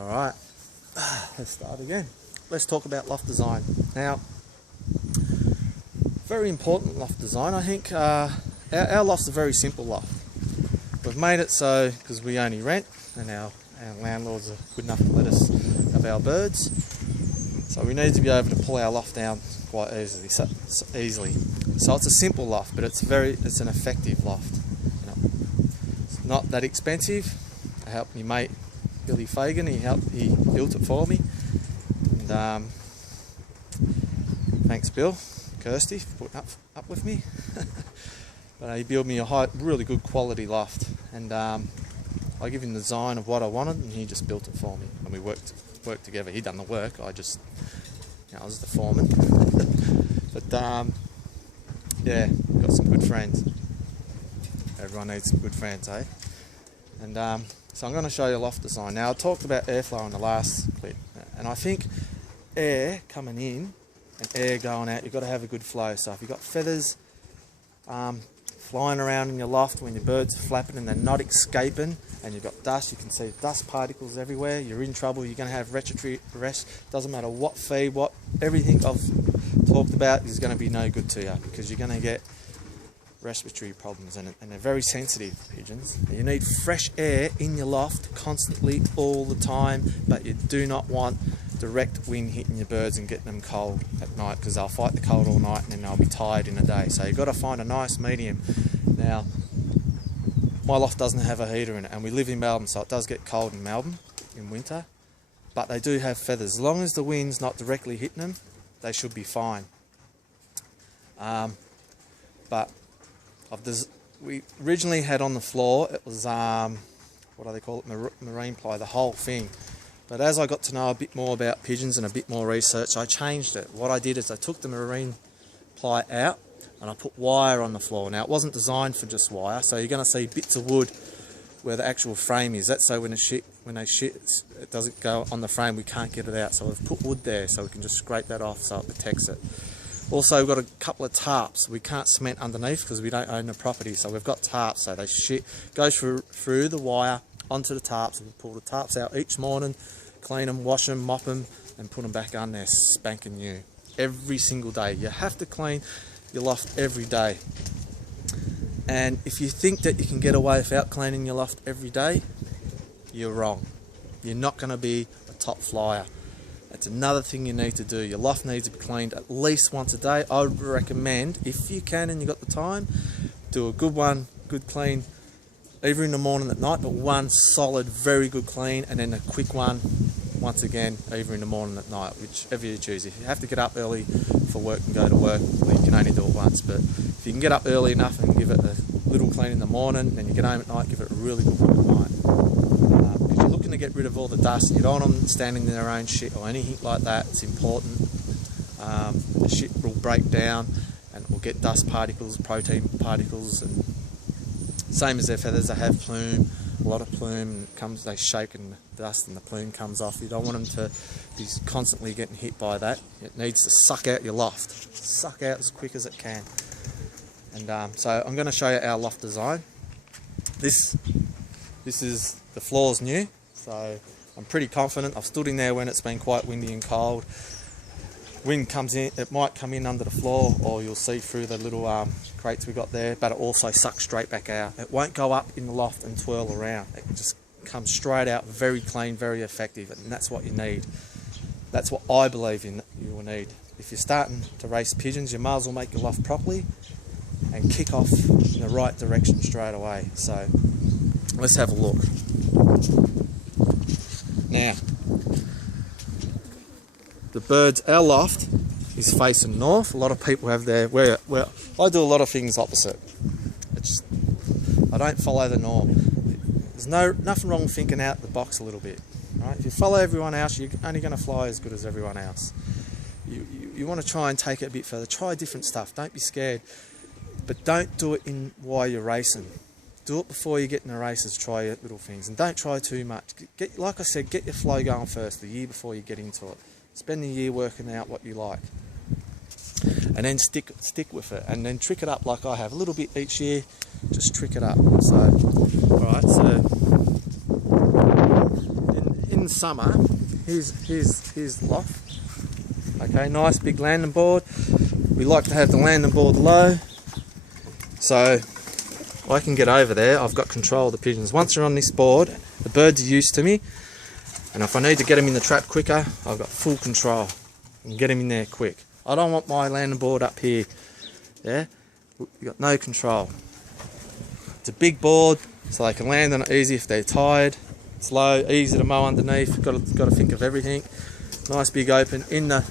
Alright, let's start again. Let's talk about loft design. Now, very important loft design. I think our loft's a very simple loft. We've made it so because we only rent and our landlords are good enough to let us have our birds. So we need to be able to pull our loft down quite easily. So it's a simple loft, but it's an effective loft. You know, it's not that expensive. I helped me mate Billy Fagan. He built it for me. And thanks Bill, Kirsty, for putting up with me. But he built me a really good quality loft, and I give him the design of what I wanted, and he just built it for me. And we worked together. He done the work. I was the foreman. But yeah, got some good friends. Everyone needs some good friends, eh? And so I'm going to show you loft design. Now I talked about airflow in the last clip, and I think air coming in and air going out, you've got to have a good flow. So if you've got feathers flying around in your loft when your birds are flapping and they're not escaping, and you've got dust, you can see dust particles everywhere, you're in trouble. You're going to have respiratory arrest. Doesn't matter what feed, everything I've talked about is going to be no good to you, because you're going to get respiratory problems, and they're very sensitive, pigeons. You need fresh air in your loft constantly all the time, but you do not want direct wind hitting your birds and getting them cold at night, because they'll fight the cold all night and then they'll be tired in a day. So you've got to find a nice medium. Now, my loft doesn't have a heater in it, and we live in Melbourne, so it does get cold in Melbourne in winter, but they do have feathers. As long as the wind's not directly hitting them, they should be fine. But we originally had on the floor, it was what do they call it, marine ply, the whole thing. But as I got to know a bit more about pigeons and a bit more research, I changed it. What I did is I took the marine ply out and I put wire on the floor. Now, it wasn't designed for just wire, so you're going to see bits of wood where the actual frame is. That's so when they shit, it doesn't go on the frame, we can't get it out. So we've put wood there so we can just scrape that off so it protects it. Also, we've got a couple of tarps. We can't cement underneath because we don't own the property, so we've got tarps. So they goes through the wire onto the tarps, and we pull the tarps out each morning, clean them, wash them, mop them, and put them back on there spanking new. Every single day. You have to clean your loft every day. And if you think that you can get away without cleaning your loft every day, you're wrong. You're not going to be a top flyer. That's another thing you need to do. Your loft needs to be cleaned at least once a day. I would recommend, if you can and you've got the time, do a good clean, either in the morning or at night, but one solid, very good clean, and then a quick one, once again, either in the morning or at night, whichever you choose. If you have to get up early for work and go to work, well, you can only do it once. But if you can get up early enough and give it a little clean in the morning, then you get home at night, give it a really good one at night. If you're looking to get rid of all the dust, you don't want them standing in their own shit or anything like that. It's important. The shit will break down and it will get dust particles, protein particles, and same as their feathers. They have plume, a lot of plume, and they shake and the dust and the plume comes off. You don't want them to be constantly getting hit by that. It needs to suck out your loft, suck out as quick as it can. And so I'm going to show you our loft design. This is, the floor's new, so I'm pretty confident. I've stood in there when it's been quite windy and cold. Wind comes in, it might come in under the floor, or you'll see through the little crates we got there, but it also sucks straight back out. It won't go up in the loft and twirl around. It just comes straight out, very clean, very effective, and that's what you need. That's what I believe you will need. If you're starting to raise pigeons, you might as well make your loft properly and kick off in the right direction straight away. So let's have a look. Now, the birds, our loft is facing north. A lot of people have their, where I do a lot of things opposite. I don't follow the norm. There's nothing wrong with thinking out the box a little bit, right? If you follow everyone else, you're only going to fly as good as everyone else. You want to try and take it a bit further. Try different stuff. Don't be scared, but don't do it while you're racing. Do it before you get in the races. Try your little things, and don't try too much. Like I said, get your flow going first, the year before you get into it. Spend the year working out what you like, and then stick with it, and then trick it up like I have. A little bit each year, just trick it up. So, alright, so in summer, here's the loft. Okay, nice big landing board. We like to have the landing board low, so I can get over there. I've got control of the pigeons. Once they're on this board, the birds are used to me, and if I need to get them in the trap quicker, I've got full control and get them in there quick. I don't want my landing board up here. Yeah, you've got no control. It's a big board, so they can land on it easy if they're tired. It's low, easy to mow underneath. Got to think of everything. Nice big open. In the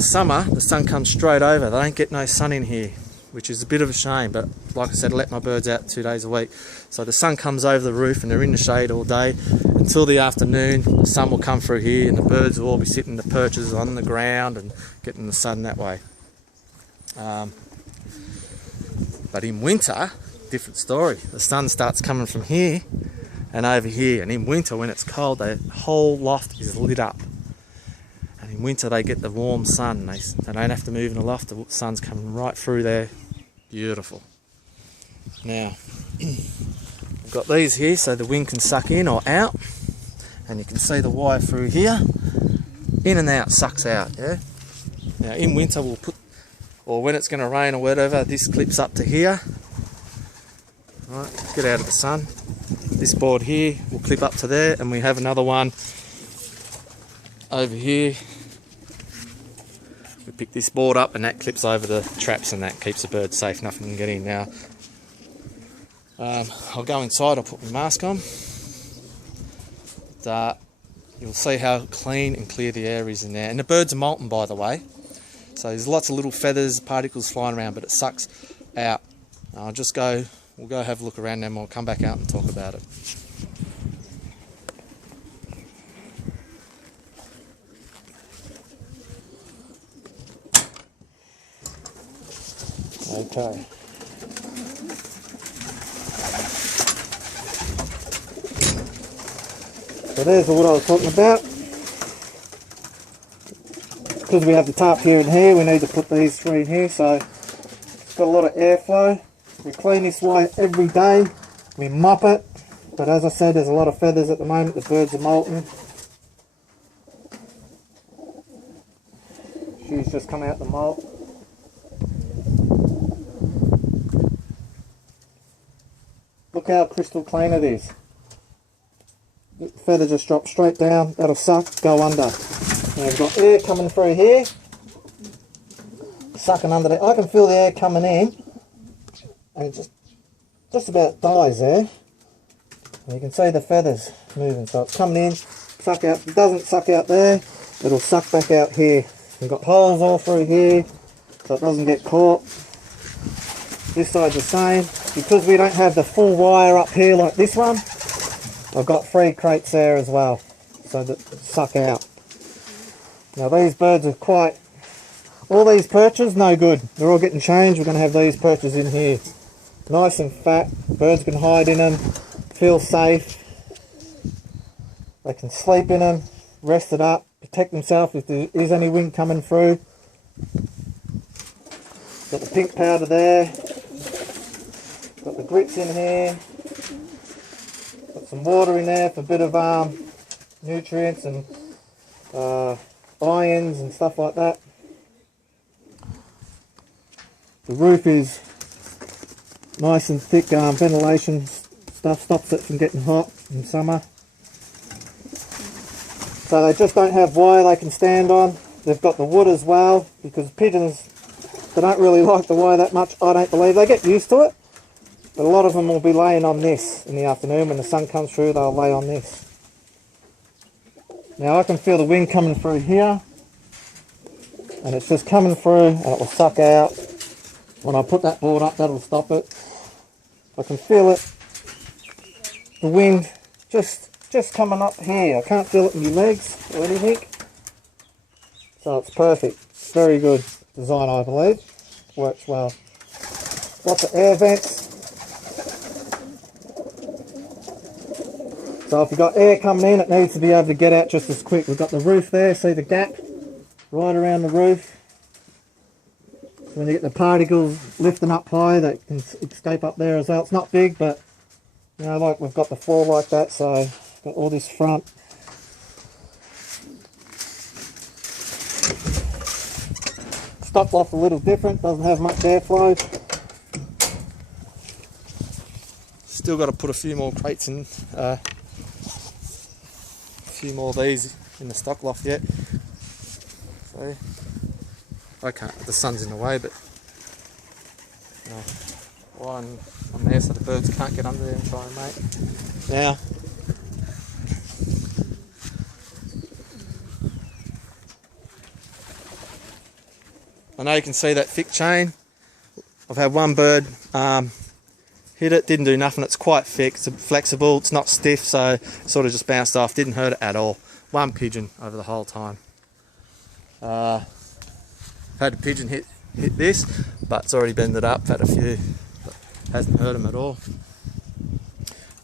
summer, the sun comes straight over. They don't get no sun in here, which is a bit of a shame. But like I said, I let my birds out 2 days a week, so the sun comes over the roof and they're in the shade all day until the afternoon. The sun will come through here, and the birds will all be sitting in the perches on the ground and getting the sun that way. But in winter, different story. The sun starts coming from here and over here, and in winter when it's cold, the whole loft is lit up, and in winter they get the warm sun. They don't have to move in the loft. The sun's coming right through there. Beautiful. Now I've got these here so the wind can suck in or out, and you can see the wire through here, in and out, sucks out. Yeah. Now in winter we'll put, or when it's going to rain or whatever, this clips up to here. Right, get out of the sun. This board here will clip up to there, and we have another one over here. We pick this board up and that clips over the traps, and that keeps the birds safe, nothing can get in. Now I'll go inside, I'll put my mask on. You'll see how clean and clear the air is in there, and the birds are molten, by the way, so there's lots of little feathers, particles flying around, but it sucks out. We'll go have a look around, and we'll come back out and talk about it. Okay. So there's what I was talking about. Because we have the tarp here and here, we need to put these three in here, so it's got a lot of airflow. We clean this wire every day, we mop it, but as I said, there's a lot of feathers at the moment. The birds are molting. She's just come out the molt. Look how crystal clean it is. The feather just drops straight down, that'll suck, go under. Now we've got air coming through here, sucking under there. I can feel the air coming in, and it just about dies there. And you can see the feathers moving, so it's coming in, suck out. If it doesn't suck out there, it'll suck back out here. We've got holes all through here, so it doesn't get caught. This side's the same. Because we don't have the full wire up here like this one, I've got 3 crates there as well, so that suck out. Now these birds are quite, all these perches, no good. They're all getting changed. We're going to have these perches in here. Nice and fat, birds can hide in them, feel safe. They can sleep in them, rest it up, protect themselves if there is any wind coming through. Got the pink powder there, got the grits in here, got some water in there for a bit of nutrients and ions and stuff like that. The roof is nice and thick, ventilation stuff stops it from getting hot in summer. So they just don't have wire they can stand on. They've got the wood as well, because pigeons, they don't really like the wire that much, I don't believe. They get used to it, but a lot of them will be laying on this in the afternoon. When the sun comes through, they'll lay on this. Now I can feel the wind coming through here, and it's just coming through and it will suck out. When I put that board up, that'll stop it. I can feel it, the wind just coming up here. I can't feel it in my legs or anything. So it's perfect. It's very good design, I believe. Works well. Lots of air vents. So if you've got air coming in, it needs to be able to get out just as quick. We've got the roof there, see the gap right around the roof. So when you get the particles lifting up high, they can escape up there as well. It's not big, but you know, like we've got the floor like that, so got all this front stock loft a little different, doesn't have much airflow. Still got to put a few more crates in, a few more of these in the stock loft yet. So I can't, the sun's in the way, but one on there so the birds can't get under there and try and mate. Now, I know you can see that thick chain. I've had one bird hit it, didn't do nothing. It's quite thick, it's flexible, it's not stiff, so it sort of just bounced off, didn't hurt it at all. One pigeon over the whole time. I've had a pigeon hit this, but it's already bended up. Had a few, but hasn't hurt him at all.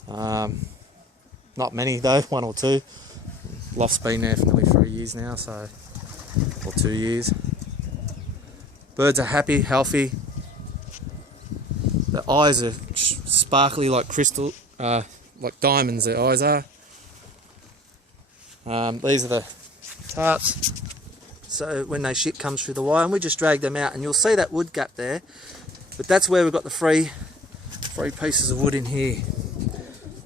Not many though, one or two. Loft's been there for nearly 3 years now, so, or 2 years. Birds are happy, healthy. The eyes are sparkly like crystal, like diamonds their eyes are. These are the tarps. So when they shit comes through the wire, and we just drag them out, and you'll see that wood gap there, but that's where we've got the three pieces of wood in here,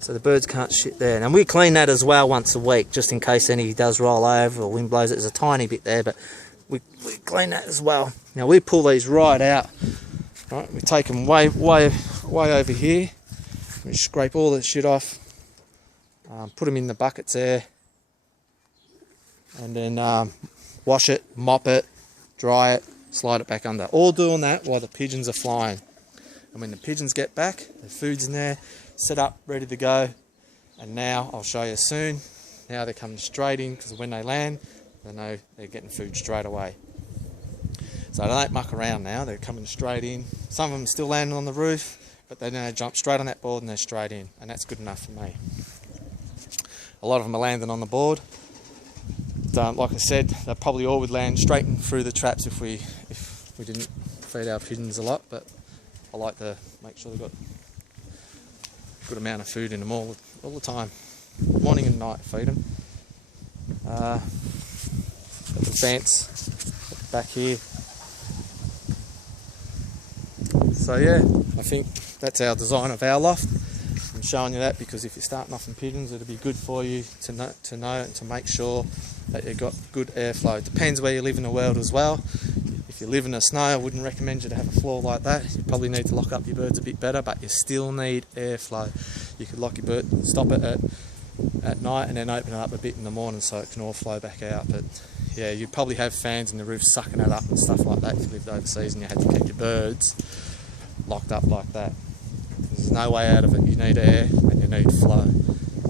so the birds can't shit there. And we clean that as well once a week, just in case any does roll over or wind blows it. There's a tiny bit there, but we clean that as well. Now we pull these right out, right? We take them way over here, we scrape all the shit off, put them in the buckets there, and then wash it, mop it, dry it, slide it back under. All doing that while the pigeons are flying. And when the pigeons get back, the food's in there, set up, ready to go. And now, I'll show you soon, now they're coming straight in, because when they land, they know they're getting food straight away. So they don't muck around now, they're coming straight in. Some of them still landing on the roof, but they now jump straight on that board and they're straight in. And that's good enough for me. A lot of them are landing on the board. Like I said, they probably all would land straight in through the traps if we didn't feed our pigeons a lot, but I like to make sure they've got a good amount of food in them all the time. Morning and night feed them. Got the fence back here. So yeah, I think that's our design of our loft. I'm showing you that because if you're starting off in pigeons, it'll be good for you to know and to make sure that you've got good airflow. It depends where you live in the world as well. If you live in the snow, I wouldn't recommend you to have a floor like that. You probably need to lock up your birds a bit better, but you still need airflow. You could lock your bird, stop it at night and then open it up a bit in the morning so it can all flow back out. But yeah, you'd probably have fans in the roof sucking it up and stuff like that if you lived overseas and you had to keep your birds locked up like that. There's no way out of it. You need air and you need flow,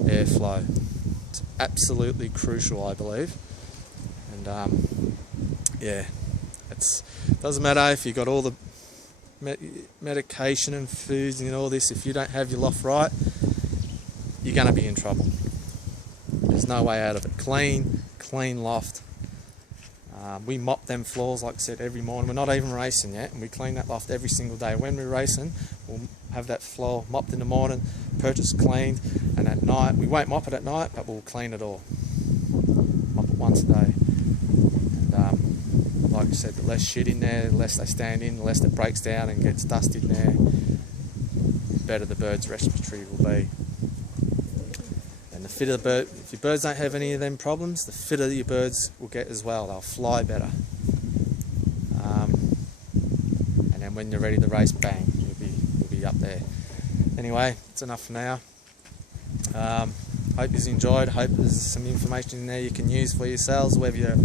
airflow. It's absolutely crucial, I believe. And yeah, it doesn't matter if you've got all the medication and foods and all this. If you don't have your loft right, you're going to be in trouble. There's no way out of it. Clean loft. We mop them floors, like I said, every morning. We're not even racing yet, and we clean that loft every single day. When we're racing, we'll have that floor mopped in the morning, purchased, cleaned, and at night, we won't mop it at night, but we'll clean it all. Mop it once a day. And like I said, the less shit in there, the less they stand in, the less it breaks down and gets dusted in there, the better the bird's respiratory will be. And the fitter the bird, if your birds don't have any of them problems, the fitter your birds will get as well. They'll fly better. And then when you're ready to race, bang, you'll be up there. Anyway, it's enough for now. Hope you've enjoyed. Hope there's some information in there you can use for yourselves. Whether you're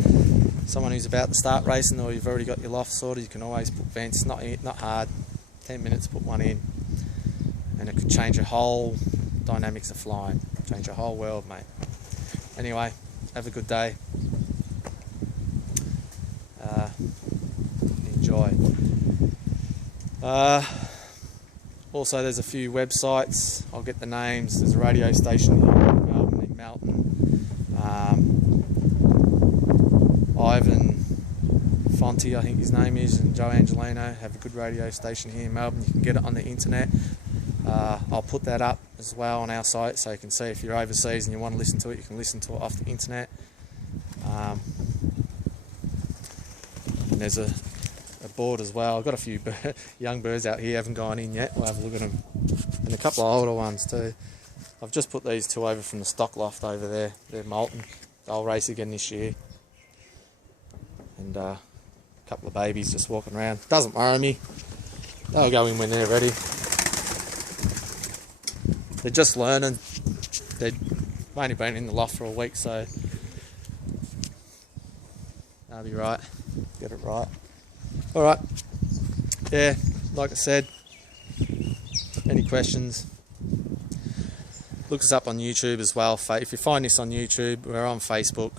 someone who's about to start racing or you've already got your loft sorted, you can always put vents. Not hard. 10 minutes, put one in, and it could change your whole dynamics of flying. Change your whole world, mate. Anyway, have a good day. Enjoy. Also, there's a few websites. I'll get the names. There's a radio station here in Melton. Ivan Fonte, I think his name is, and Joe Angelino have a good radio station here in Melbourne. You can get it on the internet. I'll put that up as well on our site so you can see if you're overseas and you want to listen to it, you can listen to it off the internet. And there's a bought as well. I've got a few young birds out here, haven't gone in yet. We'll have a look at them. And a couple of older ones too. I've just put these two over from the stock loft over there. They're molting. They'll race again this year. And a couple of babies just walking around. Doesn't worry me. They'll go in when they're ready. They're just learning. They've only been in the loft for a week, so they'll be right. Get it right. Alright. Yeah, like I said, any questions, look us up on YouTube as well. If you find this on YouTube, we're on Facebook.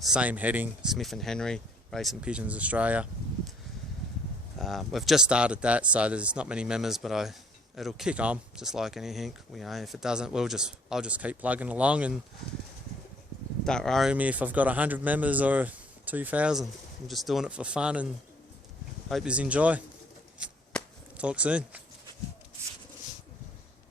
Same heading, Smith and Henry, Racing Pigeons Australia. We've just started that, so there's not many members, but it'll kick on, just like anything. You know, if it doesn't, I'll just keep plugging along, and don't worry me if I've got 100 members or 2,000. I'm just doing it for fun, and hope you enjoy. Talk soon.